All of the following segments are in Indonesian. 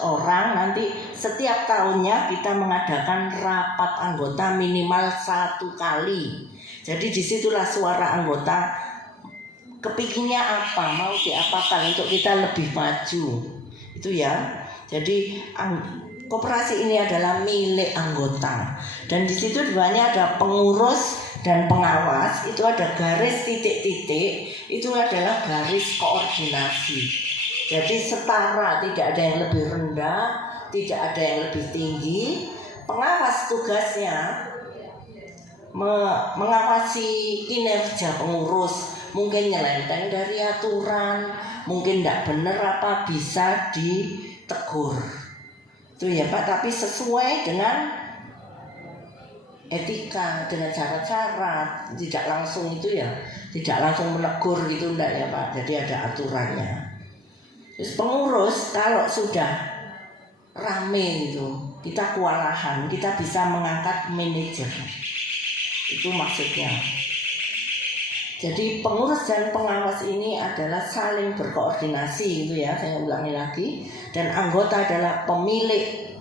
orang. Nanti setiap tahunnya kita mengadakan rapat anggota minimal 1 kali. Jadi disitulah suara anggota kepikirnya apa, mau diapakan untuk kita lebih maju. Itu ya. Jadi koperasi ini adalah milik anggota. Dan di situ sebenarnya ada pengurus dan pengawas. Itu ada garis titik-titik. Itu adalah garis koordinasi. Jadi setara, tidak ada yang lebih rendah, tidak ada yang lebih tinggi. Pengawas tugasnya mengawasi kinerja pengurus. Mungkin nyelenteng dari aturan, mungkin tidak benar apa, bisa ditegur. Itu ya Pak, tapi sesuai dengan etika, dengan cara-cara, tidak langsung itu ya, tidak langsung menegur gitu enggak ya Pak. Jadi ada aturannya. Terus pengurus kalau sudah rame itu, kita kewalahan, kita bisa mengangkat manajer. Itu maksudnya. Jadi pengurus dan pengawas ini adalah saling berkoordinasi gitu ya, saya ulangi lagi. Dan anggota adalah pemilik.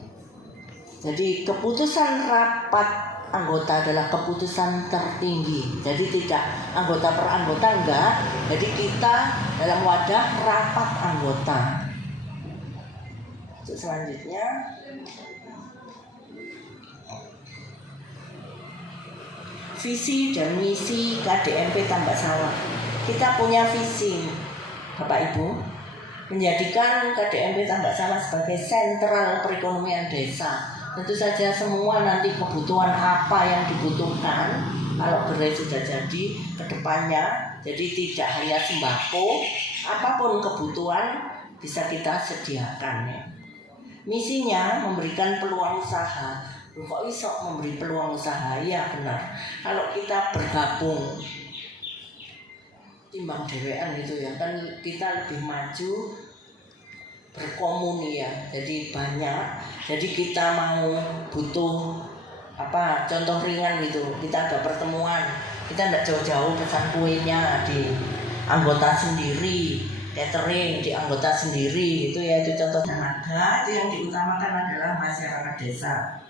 Jadi keputusan rapat anggota adalah keputusan tertinggi. Jadi tidak anggota per anggota enggak. Jadi kita dalam wadah rapat anggota. Untuk selanjutnya visi dan misi KDMP Tambak Sawah. Kita punya visi Bapak Ibu, menjadikan KDMP Tambak Sawah sebagai sentral perekonomian desa. Tentu saja semua nanti kebutuhan apa yang dibutuhkan kalau beras sudah jadi ke depannya. Jadi tidak hanya sembako, apapun kebutuhan bisa kita sediakan ya. Misinya memberikan peluang usaha. Kok iso memberi peluang usaha? Ya benar. Kalau kita bergabung timbang dewean gitu ya, kan kita lebih maju berkomuni ya. Jadi banyak. Jadi kita mau butuh apa? Contoh ringan gitu. Kita ada pertemuan. Kita tidak jauh-jauh pesan kuenya di anggota sendiri, catering di anggota sendiri gitu ya. Itu contoh tenaga. Itu yang diutamakan adalah masyarakat desa.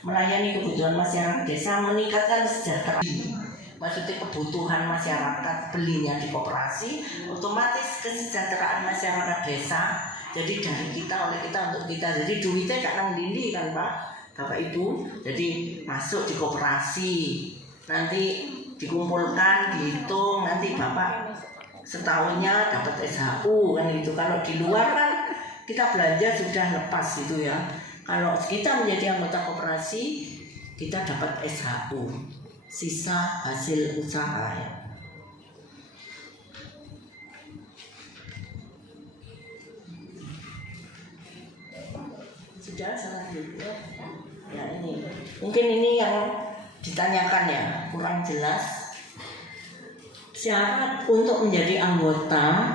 Melayani kebutuhan masyarakat desa, meningkatkan kesejahteraan. Maksudnya kebutuhan masyarakat belinya di koperasi, otomatis kesejahteraan masyarakat desa. Jadi dari kita, oleh kita, untuk kita. Jadi duitnya gak nang dindi kan Pak, Bapak Ibu. Jadi masuk di koperasi, nanti dikumpulkan, dihitung, nanti Bapak setahunnya dapat SHU kan gitu. Kalau di luar kan kita belanja sudah lepas itu ya. Kalau kita menjadi anggota koperasi, kita dapat SHU, sisa hasil usaha ya. Sudah selanjutnya ya ini. Mungkin ini yang ditanyakan ya, kurang jelas. Syarat untuk menjadi anggota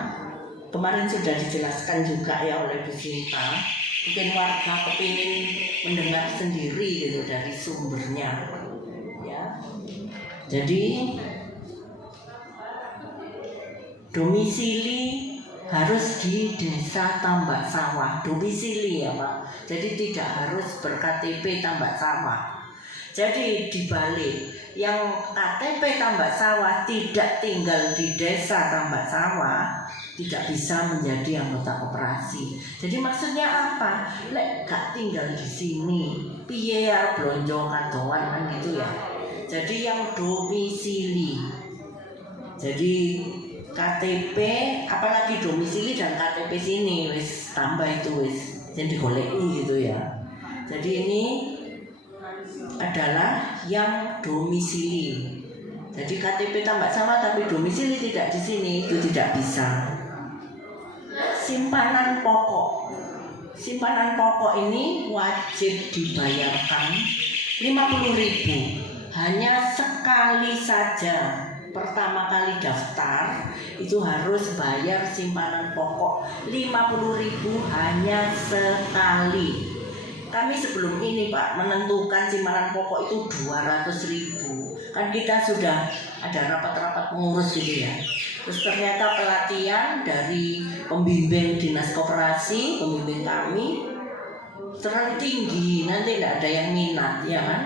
kemarin sudah dijelaskan juga ya oleh Bu Sinta. Mungkin warga kepingin mendengar sendiri gitu dari sumbernya ya. Jadi domisili harus di desa Tambak Sawah, domisili ya Pak. Jadi tidak harus ber-KTP Tambak Sawah. Jadi dibalik, yang KTP Tambak Sawah tidak tinggal di desa Tambak Sawah tidak bisa menjadi anggota koperasi. Jadi maksudnya apa? Lek gak tinggal di sini, piye ya blonjo kadoan kan gitu ya. Jadi yang domisili. Jadi KTP, apalagi domisili dan KTP sini wis tambah itu wis jadi digoleki gitu ya. Jadi ini adalah yang domisili. Jadi KTP Tambak Sawah tapi domisili tidak di sini, itu tidak bisa. Simpanan pokok. Simpanan pokok ini wajib dibayarkan 50.000 hanya sekali saja. Pertama kali daftar itu harus bayar simpanan pokok 50.000 hanya sekali. Kami sebelum ini Pak menentukan simpanan pokok itu 200.000. Kan kita sudah ada rapat-rapat pengurus gitu ya. Terus ternyata pelatihan dari pembimbing dinas koperasi, pembimbing kami terlalu tinggi, nanti tidak ada yang minat, ya kan?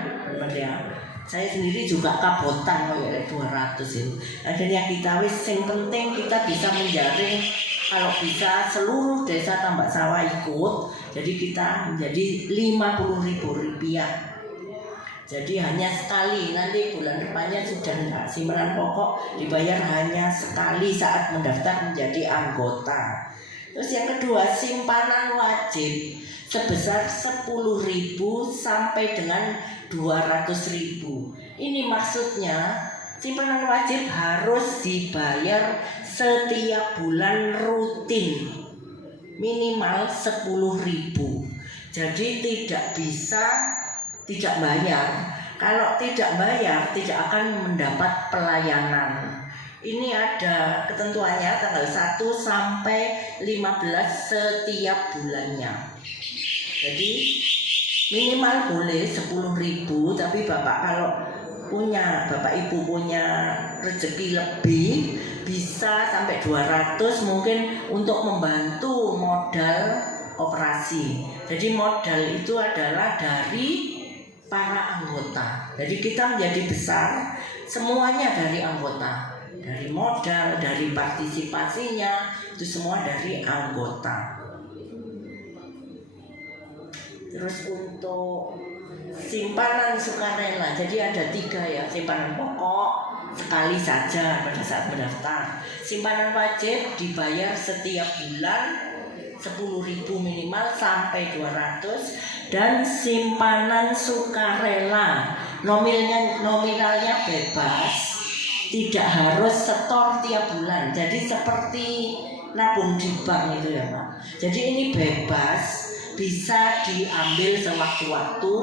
Saya sendiri juga kabotan kayak 200 itu. Akhirnya kita yang penting kita bisa menjaring, kalau bisa seluruh desa Tambak Sawah ikut. Jadi kita menjadi Rp50.000. Jadi hanya sekali, nanti bulan depannya sudah enggak, simpanan pokok dibayar hanya sekali saat mendaftar menjadi anggota. Terus yang kedua, simpanan wajib sebesar 10.000 sampai dengan 200.000. Ini maksudnya simpanan wajib harus dibayar setiap bulan rutin minimal 10.000. Jadi tidak bisa tidak bayar. Kalau tidak bayar tidak akan mendapat pelayanan. Ini ada ketentuannya tanggal 1 sampai 15 setiap bulannya. Jadi minimal boleh 10.000, tapi Bapak Ibu punya rezeki lebih bisa sampai 200 mungkin untuk membantu modal koperasi. Jadi modal itu adalah dari para anggota. Jadi kita menjadi besar semuanya dari anggota. Dari modal, dari partisipasinya, itu semua dari anggota. Terus untuk simpanan sukarela, jadi ada 3 ya, simpanan pokok sekali saja pada saat mendaftar. Simpanan wajib dibayar setiap bulan 10.000 minimal sampai 200, dan simpanan sukarela nominalnya bebas, tidak harus setor tiap bulan. Jadi seperti nabung di bank itu ya Pak. Jadi ini bebas, bisa diambil sewaktu-waktu.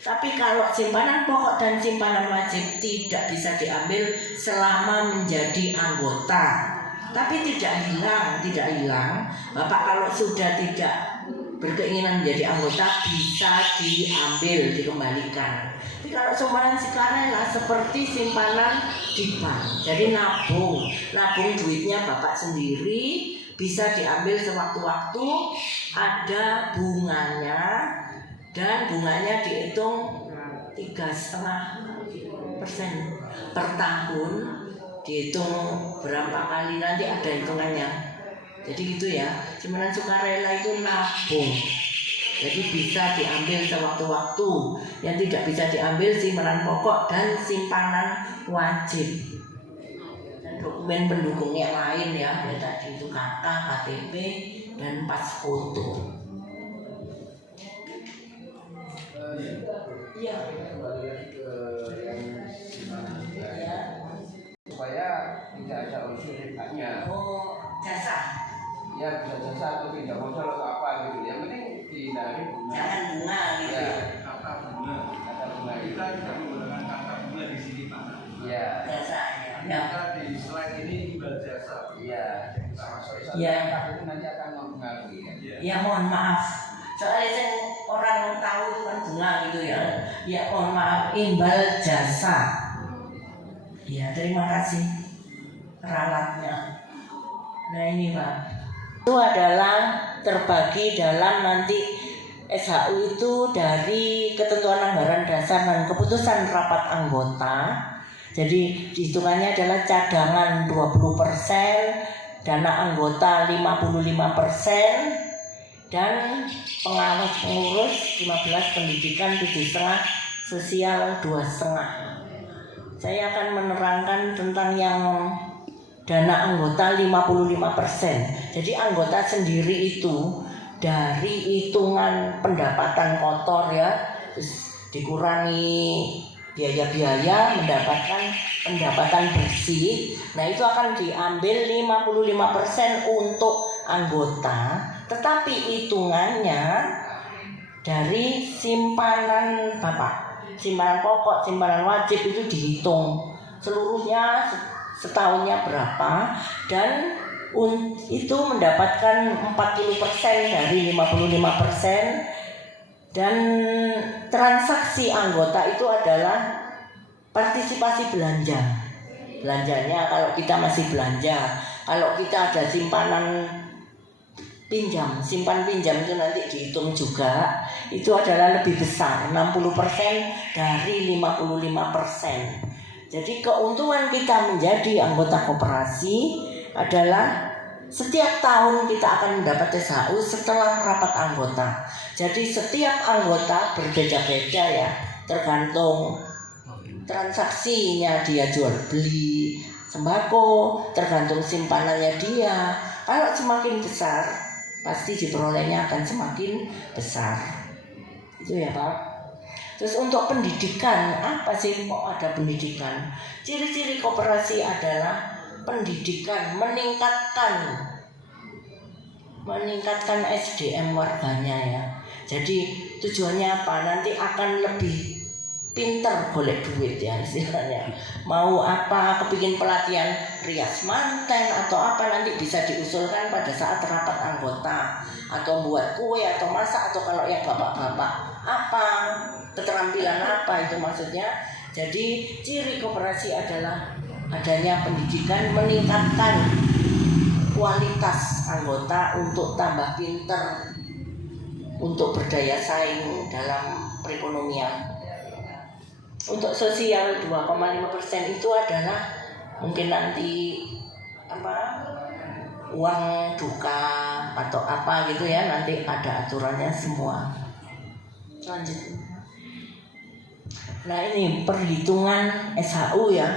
Tapi kalau simpanan pokok dan simpanan wajib tidak bisa diambil selama menjadi anggota. Tapi tidak hilang. Bapak kalau sudah tidak berkeinginan menjadi anggota bisa diambil, dikembalikan. Tapi kalau simpanan sukarela seperti simpanan di bank. Jadi nabung duitnya Bapak sendiri, bisa diambil sewaktu-waktu, ada bunganya, dan bunganya dihitung 3,5% per tahun. Dihitung berapa kali nanti ada hitungannya. Jadi gitu ya. Simpanan sukarela itu nabung. Jadi bisa diambil sewaktu-waktu. Yang tidak bisa diambil simpanan pokok dan simpanan wajib. Dan dokumen pendukungnya lain ya. Ya tadi itu KK, KTP, dan pas foto. Iya. Supaya tidak ada unsur ribanya. Oh, jasa. Ya bisa jasa atau pinjam modal atau apa gitu. Yang penting dihindari bunga. Jangan bunga gitu. Ya. Kata bunga. Kata bunga Kita tidak menggunakan kata bunga di sini Pak. Ya. Jasa ya. Kita di slide ini imbal jasa. Iya. Kita masuk Ya. itu nanti akan mempengaruhi. Ya mohon maaf. Soalnya orang tahu itu kan bunga gitu ya. Ya mohon maaf, imbal jasa. Ya terima kasih ralatnya. Nah ini Pak, itu adalah terbagi dalam nanti SHU itu dari ketentuan anggaran dasar dan keputusan rapat anggota. Jadi hitungannya adalah cadangan 20%, dana anggota 55%, dan pengawas pengurus 15, pendidikan 7,5, sosial 2,5. Saya akan menerangkan tentang yang dana anggota 55%. Jadi anggota sendiri itu dari hitungan pendapatan kotor ya, terus dikurangi biaya-biaya mendapatkan pendapatan bersih. Nah itu akan diambil 55% untuk anggota, tetapi hitungannya dari simpanan Bapak. Simpanan pokok, simpanan wajib itu dihitung seluruhnya setahunnya berapa, dan itu mendapatkan 40% dari 55%. Dan transaksi anggota itu adalah partisipasi belanja. belanjanya kalau kita masih belanja. Kalau kita ada simpanan pinjam, simpan pinjam itu nanti dihitung juga, itu adalah lebih besar, 60% dari 55%. Jadi keuntungan kita menjadi anggota koperasi adalah setiap tahun kita akan mendapat SHU setelah rapat anggota. Jadi setiap anggota berbeda-beda ya, tergantung transaksinya dia jual beli sembako, tergantung simpanannya dia. Kalau semakin besar, pasti diperolehnya akan semakin besar. Itu ya Pak. Terus untuk pendidikan, apa sih kok ada pendidikan? Ciri-ciri koperasi adalah pendidikan, meningkatkan SDM warganya ya. Jadi tujuannya apa? Nanti akan lebih pinter golek duit ya istilahnya. Mau apa, kepingin pelatihan rias manten atau apa, nanti bisa diusulkan pada saat rapat anggota, atau buat kue atau masak, atau kalau yang bapak-bapak apa, keterampilan apa itu maksudnya. Jadi ciri koperasi adalah adanya pendidikan, meningkatkan kualitas anggota untuk tambah pinter, untuk berdaya saing dalam perekonomian. Untuk sosial 2,5% itu adalah mungkin nanti apa, uang duka atau apa gitu ya, nanti ada aturannya semua. Lanjut. Nah ini perhitungan SHU ya.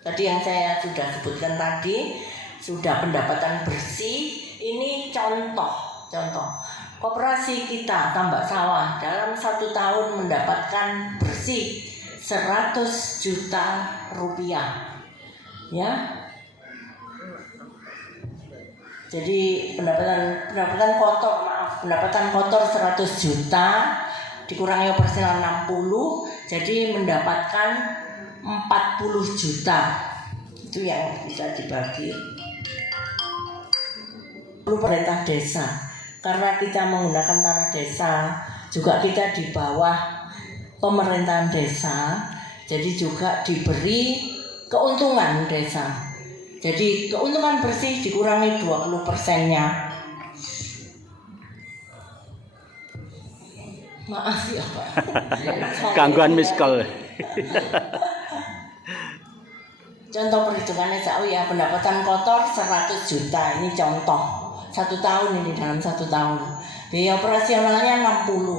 Tadi yang saya sudah sebutkan tadi, sudah pendapatan bersih. Ini contoh. Koperasi kita Tambak Sawah dalam 1 tahun mendapatkan bersih 100 juta rupiah ya. Jadi pendapatan kotor 100 juta dikurangi operasional 60, jadi mendapatkan 40 juta. Itu yang bisa dibagi. Pemerintah desa, karena kita menggunakan tanah desa, juga kita di bawah pemerintahan desa, jadi juga diberi keuntungan desa. Jadi keuntungan bersih dikurangi 20%-nya. Maaf ya Pak. Gangguan miskol. Contoh perhitungannya SHU ya, pendapatan kotor 100 juta. Ini contoh 1 tahun, ini dalam 1 tahun. Biaya operasionalnya 60.